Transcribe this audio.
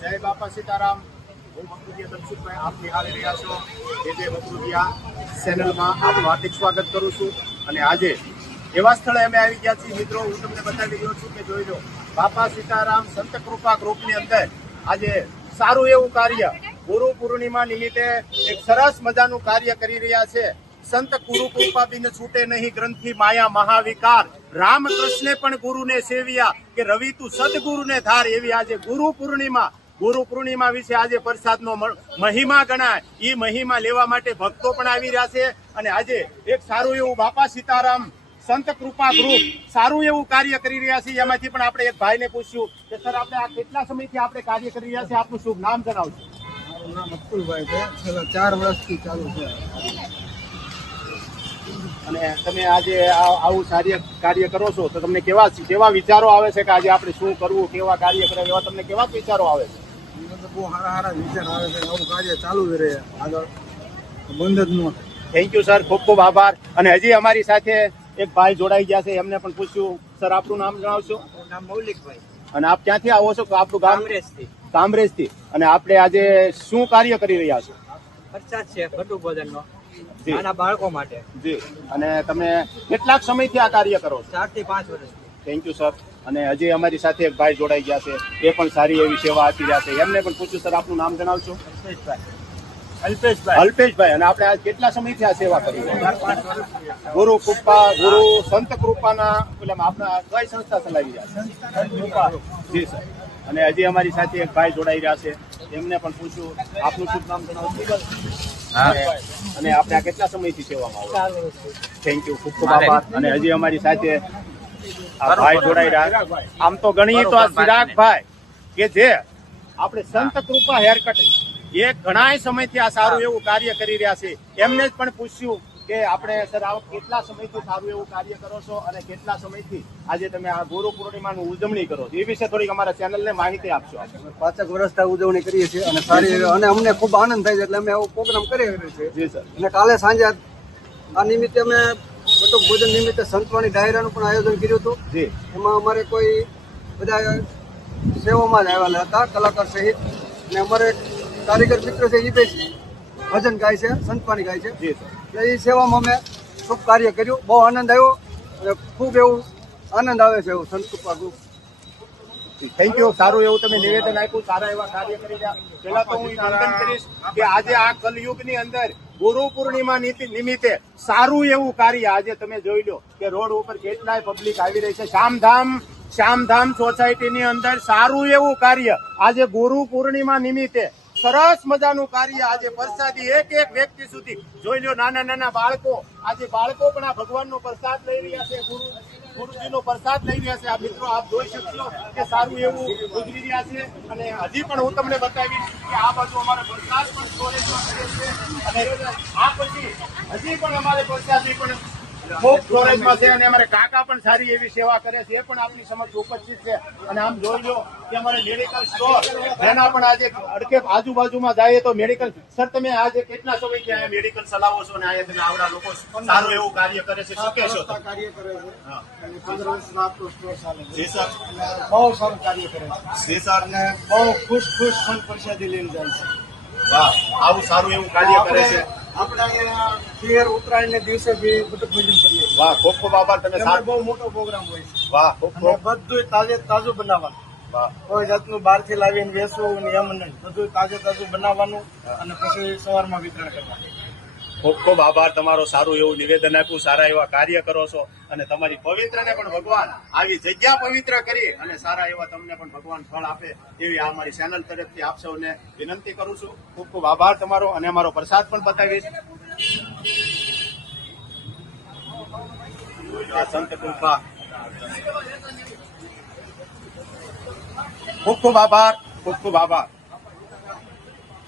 જય બાપા સીતારામ. હું મકરુદિયા ધનસુખભાઈ આપ નિહાળી રહ્યા છો જે મકરુદિયા ચેનલમાં આપનું હાર્દિક સ્વાગત કરું છું. અને આજે એવા સ્થળે અમે આવી ગયા છીએ મિત્રો, હું તમને બતાવી રહ્યો છું કે જોઈ લો, બાપા સીતારામ સંત કૃપા ગ્રુપની અંદર આજે સારું એવું કાર્ય ગુરુ પૂર્ણિમા નિમિત્તે એક સરસ મજાનું કાર્ય કરી રહ્યા છે. સંત ગુરુ કૃપા બિન છૂટે નહીં ગ્રંથિ માયા મહાવિકાર, રામકૃષ્ણે પણ ગુરુને સેવ્યા કે રવિ તું સદગુરુને ધાર. એવી આજે ગુરુ પૂર્ણિમા વિશે આજે પ્રસાદનો મહિમા ગણાય. એ મહિમા લેવા માટે ભક્તો પણ આવી રહ્યા છે. અને આજે એક સારું એવું બાપા સીતારામ સંત કૃપા ગ્રુપ સારું એવું કાર્ય કરી રહ્યા છે. એમાંથી પણ આપણે એક ભાઈને પૂછ્યું કે સર, આપણે આ કેટલા સમયથી આપણે કાર્ય કરી રહ્યા છે, આપનું શુભ નામ જણાવજો. મારું નામ અતુલભાઈ છે. છેલ્લા 4 વર્ષથી ચાલુ છે. અને તમે આજે આવું કાર્ય કરો છો તો તમને કેવા વિચારો આવે છે કે આજે આપણે શું કરવું, કેવા કાર્ય કરે, એવા તમને કેવા વિચારો આવે છે? મને તો બહુ સારા વિચાર આવે છે. આવું કાર્ય ચાલુ જ રહે, આગળ બંધ જ ન થાય. થેન્ક યુ સર, ખૂબ ખૂબ આભાર. અને હજી અમારી સાથે એક ભાઈ જોડાઈ ગયા છે, એમને પણ પૂછ્યું. સર, આપનું નામ જણાવશો? નામ મૌલિકભાઈ. અને આપ ક્યાંથી આવો છો? આપણું ગામ કામરેજથી. અને આપણે આજે શું કાર્ય કરી રહ્યા છો? પ્રસાદ છે ભટુ ભોજનનો, જી, નાના બાળકો માટે. જી. અને તમે કેટલાક સમયથી આ કાર્ય કરો છો? 4 થી 5 વર્ષ. Thank you sir. અને હજી અમારી સાથે એક ભાઈ જોડાઈ ગયા છે, એ પણ સારી એવી સેવા આપી રહ્યા છે. એમને પણ પૂછ્યું. સર, આપનું નામ જણાવશો? અલ્પેશભાઈ. અને આપણે આજ કેટલા સમયથી આ સેવા કરી રહ્યા છીએ? ગુરુ સંત કૃપાના આપણા કઈ સંસ્થા ચલાવી રહ્યા છે? જી સર. અને હજી અમારી સાથે એક ભાઈ જોડાઈ રહ્યા છે, એમને પણ પૂછ્યું. આપનું શુભ નામ જણાવશો? અને આપણે આ કેટલા સમયથી સેવામાં આવો? થેન્ક યુ, ખૂબ ખૂબ આભાર. અને હજી અમારી સાથે આ ભાઈ જોડાઈ રહ્યા. આમ તો ગણીએ તો આ ચિરાગભાઈ કે જે આપણે સંત કૃપા હેરકટ એ ઘણા સમયથી આ સારું એવું કાર્ય કરી રહ્યા છે. એમને જ પણ પૂછ્યું કે આપણે સર આ કેટલા સમયથી સારું એવું કાર્ય કરો છો અને કેટલા સમયથી આજે તમે આ ગુરુ પૂર્ણિમાની ઉજવણી કરો છો, એ વિશે થોડીક અમારા ચેનલને માહિતી આપશો. 5 વર્ષથી ઉજવણી કરીએ છીએ અને સારી અને અમને ખૂબ આનંદ થાય છે, એટલે અમે આવો પ્રોગ્રામ કરી રહ્યા છીએ. જી સર. અને કાલે સાંજે આ નિમિત્તે અમે બટુક ભોજન નિમિત્તે સંતવાણી ડાયરાનું પણ આયોજન કર્યું હતું. જી. એમાં અમારે કોઈ બધા સેવામાં જ આવેલા હતા, કલાકાર સહિત. અને અમારે કારીગર મિત્ર છે, એ બે ભજન ગાય છે, સંતવાણી ગાય છે. જી સર. એટલે એ સેવામાં અમે ખૂબ કાર્ય કર્યું. બહુ આનંદ આવ્યો અને ખૂબ એવું આનંદ આવે છે એવું સંત કૃપા ગ્રુપ. Thank you. સારું એવું તમે નિવેદન આપ્યું, સારા એવા કાર્ય કરી રહ્યા. પહેલા તો હું વંદન કરીશ કે આજે આ કલયુગની અંદર ગુરુ પૂર્ણિમા નિમિત્તે સારું એવું કાર્ય આજે તમે જોઈ લો કે રોડ ઉપર કેટલાય પબ્લિક આવી રહી છે. શ્યામધામ સોસાયટીની અંદર સારું એવું કાર્ય આજે ગુરુ પૂર્ણિમા નિમિત્તે સરસ મજાનું કાર્ય આજે પ્રસાદી એક વ્યક્તિ સુધી જોઈ લો. નાના બાળકો, આજે બાળકો પણ આ ભગવાનનો પ્રસાદ લઈ રહ્યા છે, ગુરુજીનો પ્રસાદ લઈ રહ્યા છે. આ મિત્રો આપ જોઈ શકશો કે સારું એવું ગુજરી રહ્યા છે. અને હજી પણ હું તમને બતાવીશ કે આ બાજુ અમારે પ્રસાદ પણ સ્ટોરેજમાં કરે છે. અને આ પછી હજી પણ અમારે પ્રસાદી પણ ખૂબ સ્ટોરેજમાં છે. અને અમારે કાકા પણ સારી એવી સેવા કરે છે, એ પણ આપની સમક્ષ ઉપસ્થિત છે. અને આમ જોઈ લો કે અમારે મેડિકલ સ્ટોર જેના પણ આજે અડકે આજુબાજુમાં જાય તો મેડિકલ. સર, તમે આજે કેટલા સમયથી અહીંયા મેડિકલ ચલાવો છો અને અહીંયા તમે આવડા લોકો સારું એવું કાર્ય કરે છે, શું કહેશો? કાર્ય કરે છે. હા. અને 15 વર્ષના આપણો સ્ટોર ચાલે છે. જી સર. અને બહુ સારું કાર્ય કરે છે. જી સર. અને બહુ ખુશ સંત પ્રસાદી લઈને જાય છે. વાહ, આવું સારું એવું કાર્ય કરે છે. આપણે અહીંયા ક્લિયર ઉત્તરાયણને દિવસે બી બધું ભોજન કરીએ. વાહ, ખૂબ ખૂબ આભાર. તમે એમાં બહુ મોટો પ્રોગ્રામ હોય છે. વાહ, ખૂબ અને ખૂબ બધું તાજું બનાવવાનું. વાહ. કોઈ જાતનું બહારથી લાવીને વેચવું ને એમ નહીં. બધું તાજું બનાવવાનું અને પછી સવારમાં વિતરણ કરવાનું. ખૂબ ખૂબ આભાર તમારો. સારું એવું નિવેદન આપ્યું, સારા એવા કાર્ય કરો છો. અને તમારી પવિત્રને પણ ભગવાન આવી જગ્યા પવિત્ર કરી અને સારા એવા તમને પણ ભગવાન ફળ આપે એવી આ અમારી ચેનલ તરફથી આપ સૌને વિનંતી કરું છું. ખૂબ ખૂબ આભાર તમારો. અને અમારો પ્રસાદ પણ બતાવીશ. આ સંત કૃપા. ખૂબ ખૂબ આભાર. ખૂબ ખૂબ આભાર.